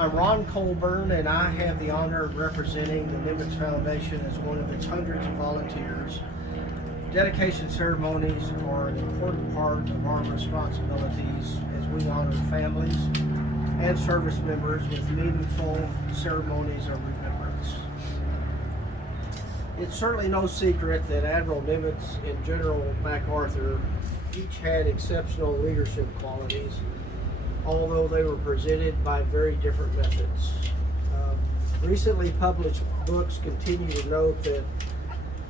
I'm Ron Colburn, and I have the honor of representing the Nimitz Foundation as one of its hundreds of volunteers. Dedication ceremonies are an important part of our responsibilities as we honor families and service members with meaningful ceremonies of remembrance. It's certainly no secret that Admiral Nimitz and General MacArthur each had exceptional leadership qualities, although they were presented by very different methods. Recently published books continue to note that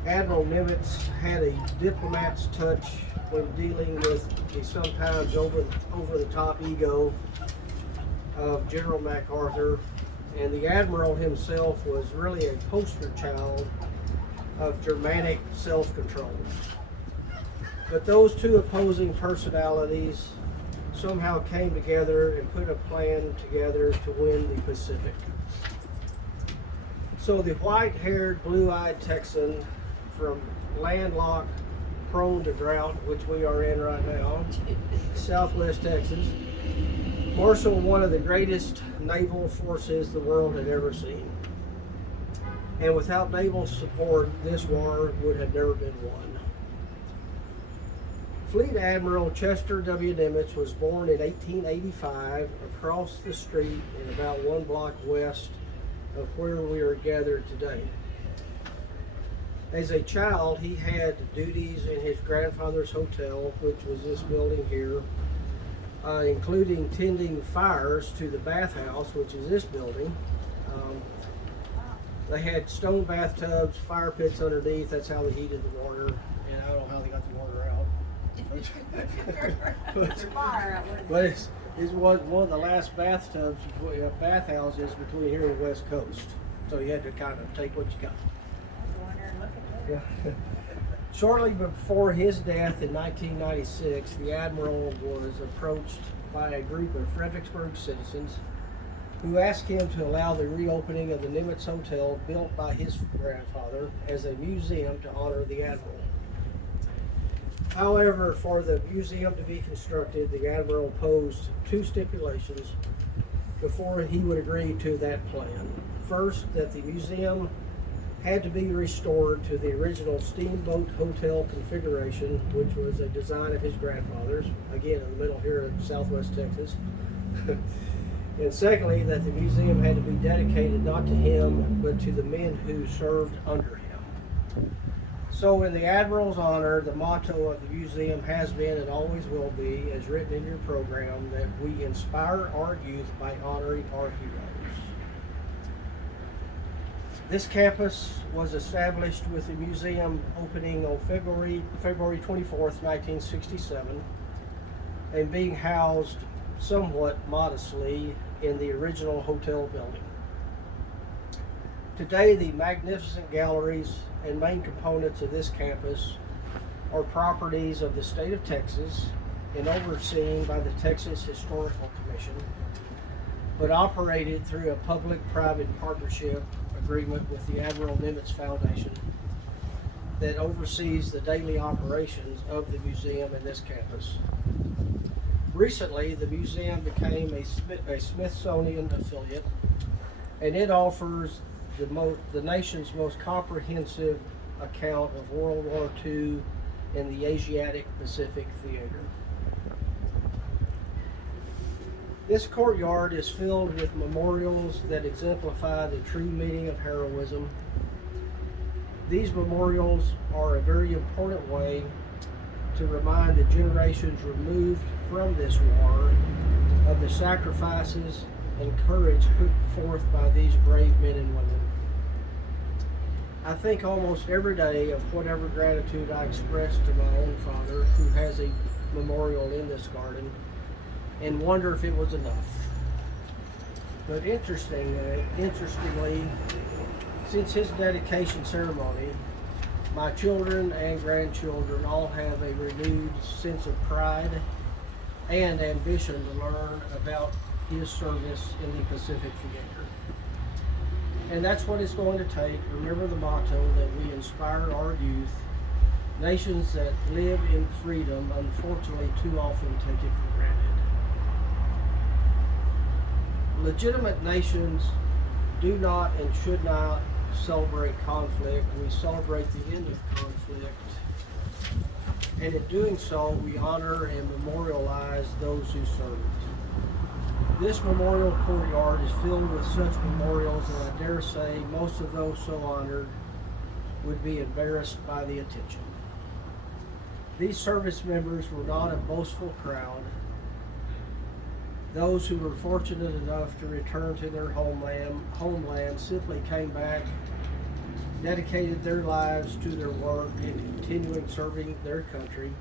Admiral Nimitz had a diplomat's touch when dealing with the sometimes over-the-top ego of General MacArthur, and the Admiral himself was really a poster child of Germanic self-control. But those two opposing personalities somehow came together and put a plan together to win the Pacific. So the white-haired, blue-eyed Texan from landlocked, prone to drought, which we are in right now, Southwest Texas, marshaled one of the greatest naval forces the world had ever seen. And without naval support, this war would have never been won. Fleet Admiral Chester W. Nimitz was born in 1885 across the street and about 1 block west of where we are gathered today. As a child, he had duties in his grandfather's hotel, which was this building here, including tending fires to the bathhouse, which is this building. They had stone bathtubs, fire pits underneath. That's how they heated the water, and I don't know how they got the water out. but it was one of the last bathhouses between here and the West Coast. So you had to kind of take what you got. Yeah. Shortly before his death in 1996, the Admiral was approached by a group of Fredericksburg citizens who asked him to allow the reopening of the Nimitz Hotel built by his grandfather as a museum to honor the Admiral. However, for the museum to be constructed, the Admiral posed two stipulations before he would agree to that plan. First, that the museum had to be restored to the original steamboat hotel configuration, which was a design of his grandfather's, again in the middle here in Southwest Texas. And secondly, that the museum had to be dedicated not to him, but to the men who served under him. So in the Admiral's honor, the motto of the museum has been and always will be, as written in your program, that we inspire our youth by honoring our heroes. This campus was established with the museum opening on February 24th, 1967, and being housed somewhat modestly in the original hotel building. Today, the magnificent galleries and main components of this campus are properties of the state of Texas and overseen by the Texas Historical Commission, but operated through a public-private partnership agreement with the Admiral Nimitz Foundation that oversees the daily operations of the museum in this campus. Recently, the museum became a Smithsonian affiliate, and it offers the nation's most comprehensive account of World War II in the Asiatic Pacific Theater. This courtyard is filled with memorials that exemplify the true meaning of heroism. These memorials are a very important way to remind the generations removed from this war of the sacrifices and courage put forth by these brave men and women. I think almost every day of whatever gratitude I express to my own father, who has a memorial in this garden, and wonder if it was enough. But interestingly, since his dedication ceremony, my children and grandchildren all have a renewed sense of pride and ambition to learn about his service in the Pacific Theater. And that's what it's going to take. Remember the motto that we inspire our youth. Nations that live in freedom, unfortunately, too often take it for granted. Legitimate nations do not and should not celebrate conflict. We celebrate the end of conflict. And in doing so, we honor and memorialize those who served. This memorial courtyard is filled with such memorials, and I dare say most of those so honored would be embarrassed by the attention. These service members were not a boastful crowd. Those who were fortunate enough to return to their homeland simply came back, dedicated their lives to their work, and continuing serving their country.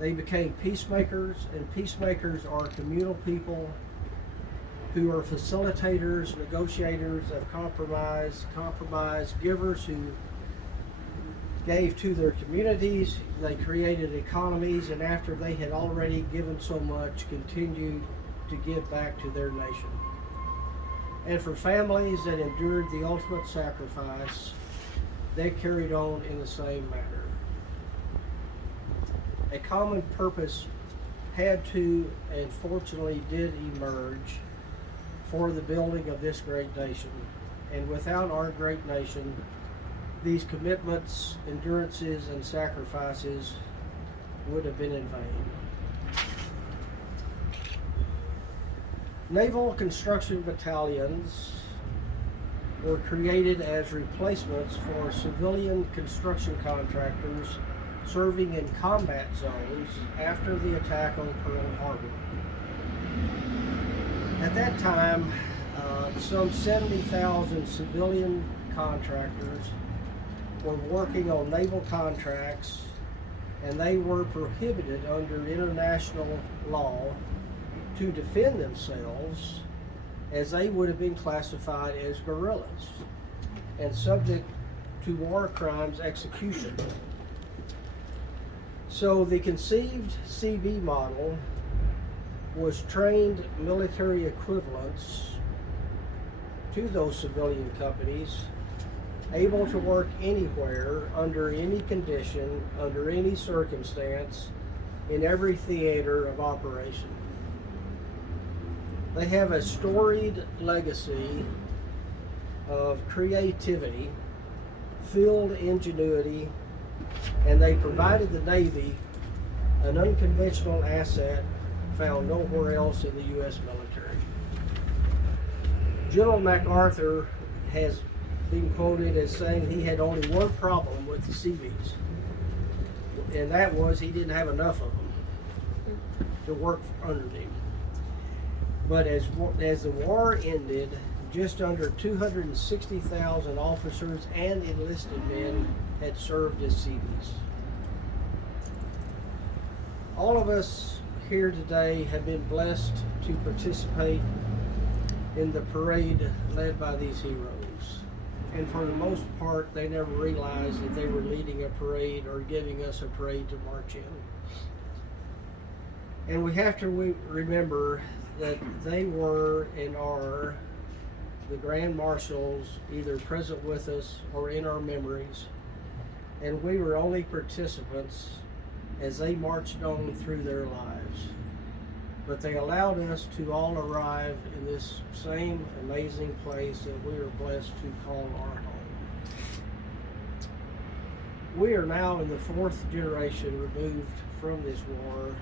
They became peacemakers, and peacemakers are communal people who are facilitators, negotiators of compromise, givers who gave to their communities. They created economies, and after they had already given so much, continued to give back to their nation. And for families that endured the ultimate sacrifice, they carried on in the same manner. A common purpose had to, and fortunately did, emerge for the building of this great nation. And without our great nation, these commitments, endurances, and sacrifices would have been in vain. Naval construction battalions were created as replacements for civilian construction contractors serving in combat zones after the attack on Pearl Harbor. At that time, some 70,000 civilian contractors were working on naval contracts, and they were prohibited under international law to defend themselves, as they would have been classified as guerrillas and subject to war crimes execution. So the conceived CB model was trained military equivalents to those civilian companies, able to work anywhere, under any condition, under any circumstance, in every theater of operation. They have a storied legacy of creativity, field ingenuity, and they provided the Navy an unconventional asset found nowhere else in the U.S. military. General MacArthur has been quoted as saying he had only one problem with the Seabees, and that was he didn't have enough of them to work under him. But as the war ended, just under 260,000 officers and enlisted men had served as Seabees. All of us here today have been blessed to participate in the parade led by these heroes. And for the most part, they never realized that they were leading a parade or giving us a parade to march in. And we have to remember that they were and are the Grand Marshals, either present with us or in our memories. And we were only participants as they marched on through their lives. But they allowed us to all arrive in this same amazing place that we are blessed to call our home. We are now in the fourth generation removed from this war,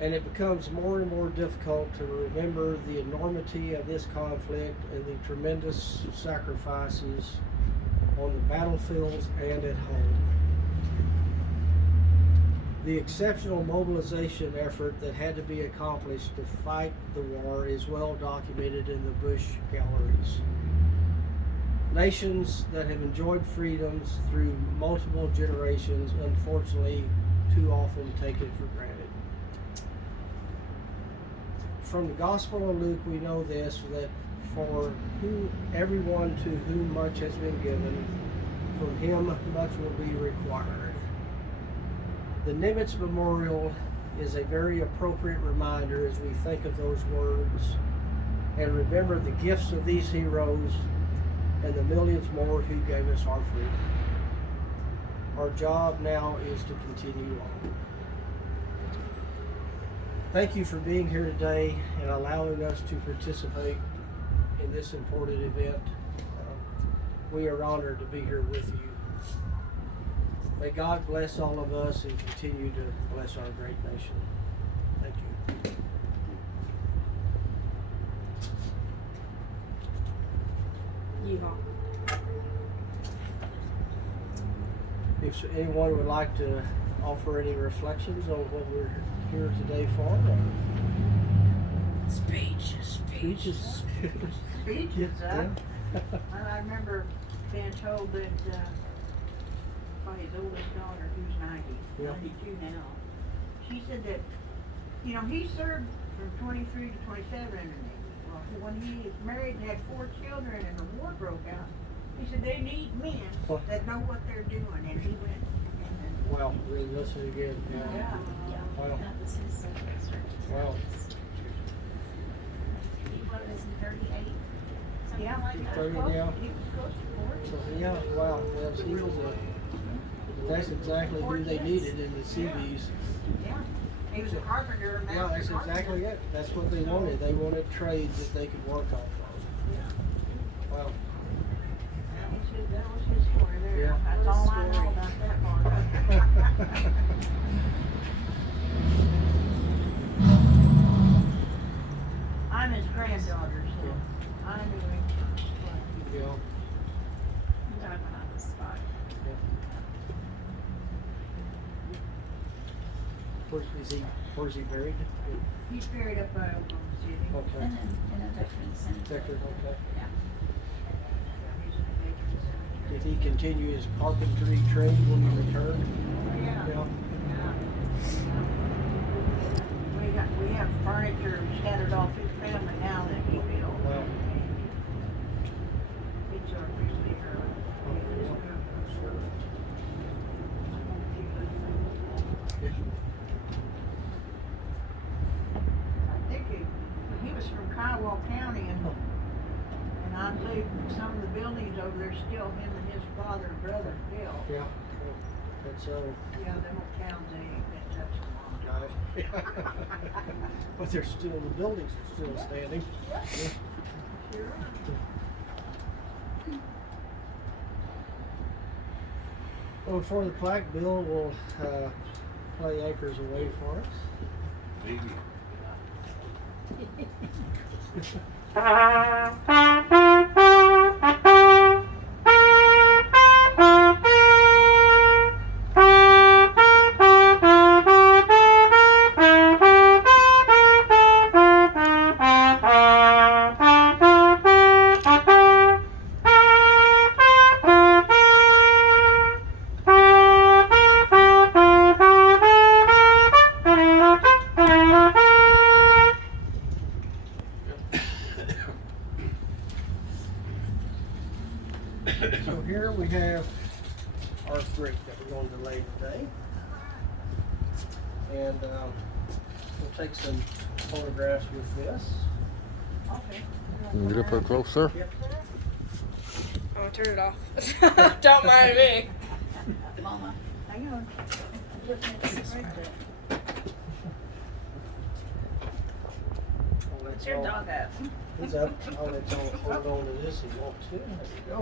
and it becomes more and more difficult to remember the enormity of this conflict and the tremendous sacrifices on the battlefields and at home. The exceptional mobilization effort that had to be accomplished to fight the war is well documented in the Bush galleries. Nations that have enjoyed freedoms through multiple generations, unfortunately, too often take it for granted. From the Gospel of Luke, we know this, that for everyone to whom much has been given, from him much will be required. The Nimitz Memorial is a very appropriate reminder as we think of those words and remember the gifts of these heroes and the millions more who gave us our freedom. Our job now is to continue on. Thank you for being here today and allowing us to participate in this important event. We are honored to be here with you. May God bless all of us and continue to bless our great nation. Thank you. If anyone would like to offer any reflections on what we're here today for, Speeches. yeah. I remember being told that by his oldest daughter, who's 92 now, she said that, you know, he served from 23 to 27 in the Navy. Well, when he married and had 4 children and the war broke out, he said they need men that know what they're doing, and he went. Well, really listen again. Yeah. Wow. That was his service. Wow. He was in 38. Something Yeah, like that. 30 now. He was close to 40. So, yeah, wow. Yes, he was that's exactly who they needed in the Seabees. Yeah. He was a carpenter. Yeah, that's exactly it. That's what they wanted. They wanted trades that they could work off of. Wow. That was his story there. Yeah. That's all I know about that part. I'm his granddaughter, so I knew him. Yeah. Died on the spot. Where's he buried? He's buried up by Oklahoma City. Okay. And then in a veteran's center. Deckard, okay. Yeah. He's in the veterans cemetery. Did he continue his carpentry trade when he returned? Oh, yeah. Yeah. We have furniture scattered off his family now that he built. Wow. It's our refrigerator. Sure. I think he was from Kiowa County, and I believe some of the buildings over there still him and his father and brother built. Yeah. That's Yeah, them old towns, they ain't been touched in a long time. But they're still, the buildings are still standing. Sure. Well, before the plaque, Bill will play Anchors Away for us. Maybe. So here we have our brick that we're going to lay today. And we'll take some photographs with this. Okay. Get up here closer. Yep. Oh, turn it off. Don't mind me. Mama. Hang on. What's your dog at? He's up. I'll let y'all hold on to this if you want to. There you go.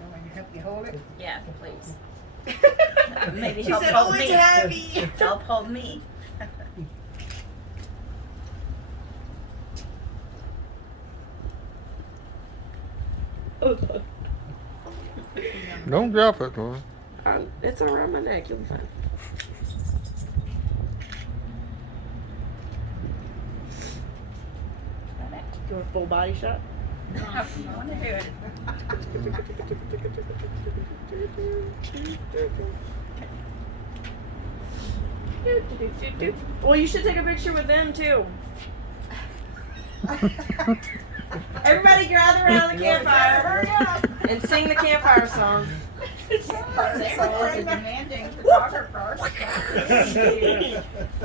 Want me to help you hold it? Yeah, please. Maybe She help said, hold "Oh, it's me. heavy." Help hold me. Don't drop it, Lauren. It's around my neck. You'll be fine. Do a full body shot? No, you want to do it. Well, you should take a picture with them too. Everybody gather around the campfire and sing the campfire song. They were the demanding photographer.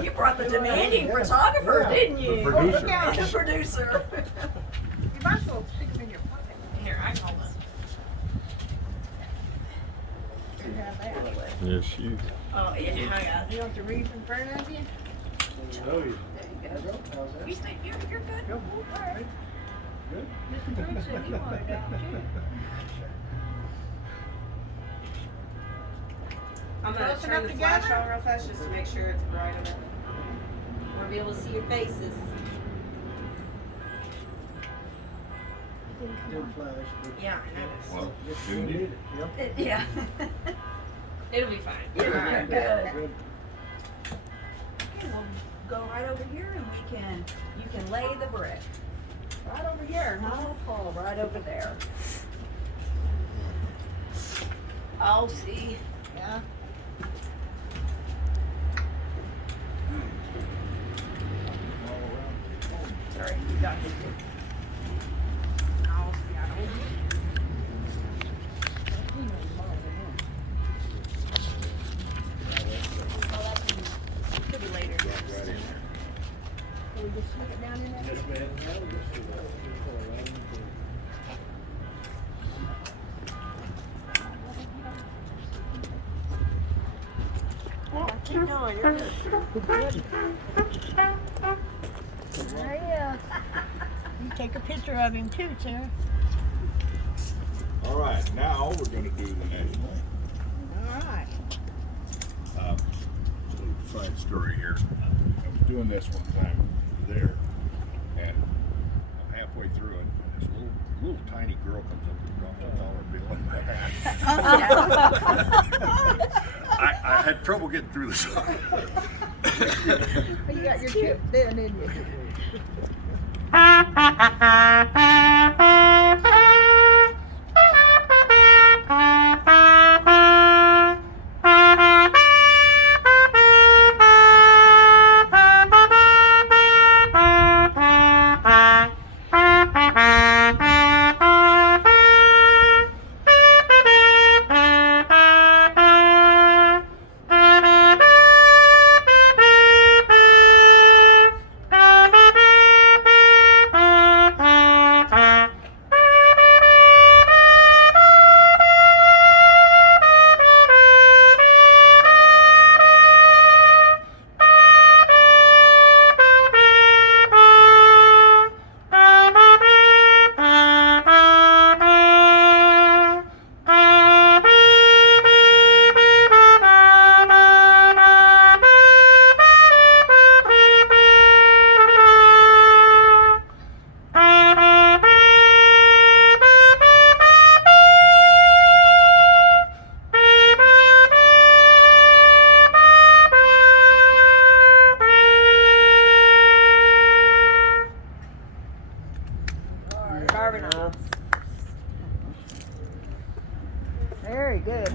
You brought the demanding photographer, didn't you? The producer. Look out, the producer. You might as well stick them in your pocket. Here, I call them. You have that. Yes, you. Oh, yeah, I got it. You want to read in front of you? Oh, yeah. There you go. You think you're good? Go. All right. Good. Mr. Brooks said he wanted out too. I'm gonna Close turn enough the flash together? on real fast just to make sure it's bright enough. I wanna be able to see your faces. Did flash, but Yeah, I noticed. Well, just you need needed it. it. Yep. Yeah. It'll be fine. You're Alright. good. Good. Okay, we'll go right over here and you can lay the brick. Right over here, huh? I'll pull right over there. I'll see. Yeah. Sorry, you got me. I'll see. I don't. Could be later. Can we just stick it down in there? Yes, ma'am. Keep going, you're good. You take a picture of him too, Sarah. All right, now we're gonna do the national. Alright. Little side story here. I was doing this one time there, and I'm halfway through it, and this little tiny girl comes up and drops a dollar bill in my hat. I had trouble getting through the song. You got your chip then, didn't you? Very good.